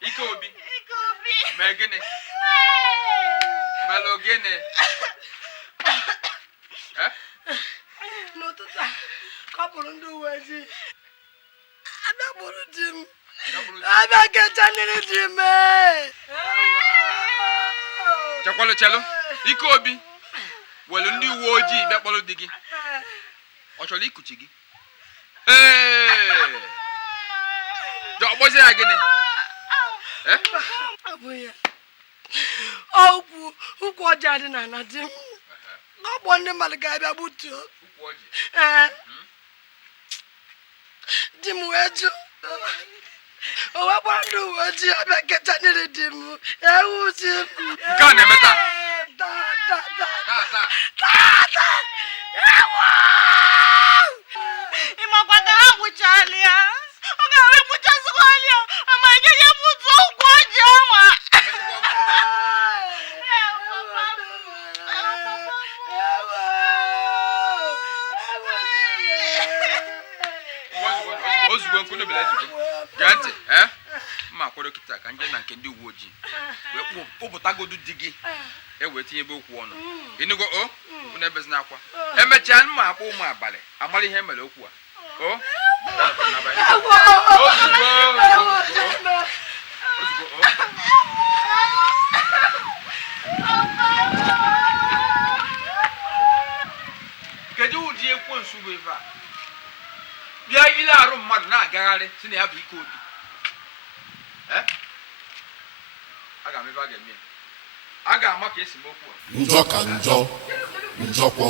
Ikobi. Megene. Malogene. No tata. Couple ndo waji. Ada buru dim. Ada kechanere dim. Chakwalo chalo. Ikobi. Welu ndi uwe ojii bịa kpọrọ di gị. Ọ chọrọ ikuchi gị. Jọ ọgbọzi ya gịnị? Abụya. Ukwu ọjị adị na di m. N'ọgbọ ndị mmadụ ga-abịa gbutuo. Ukwu ọjị? Di m wee jụ. O wee gbara ndị uwe ojii abịa kechanere di m. Ewu di m. Nke a na-eme taa? Tata! Ewu! Imakwata ha kwuchalia. Ọ ga-awe kwuchasịkwalia. Ama ike ya butu ụgwọ ọjị ọnwa. Ozugbo nkunu bela ejigbo. Gaa ntị, mma akwado kịta ka nje na nke ndị uwe ojii. Wee kpụpụtagodu di gị. Wee tinye ebe okwu ọnụ. Ịnụgo o? Unu ebezina akwa. Emechaa mma akpọ ụmụ abalị. Amara ihe mere okwu a. O? Ozugbo. Kedu ụdị ekwensu bụ ebe a? Bịa ile arụ mmadụ na-agagharị si na ya bụ ike obi. Aga m ebe a ga-eme. A ga-ama ka esi m okwu a. Njọ ka njọ, njọkwọ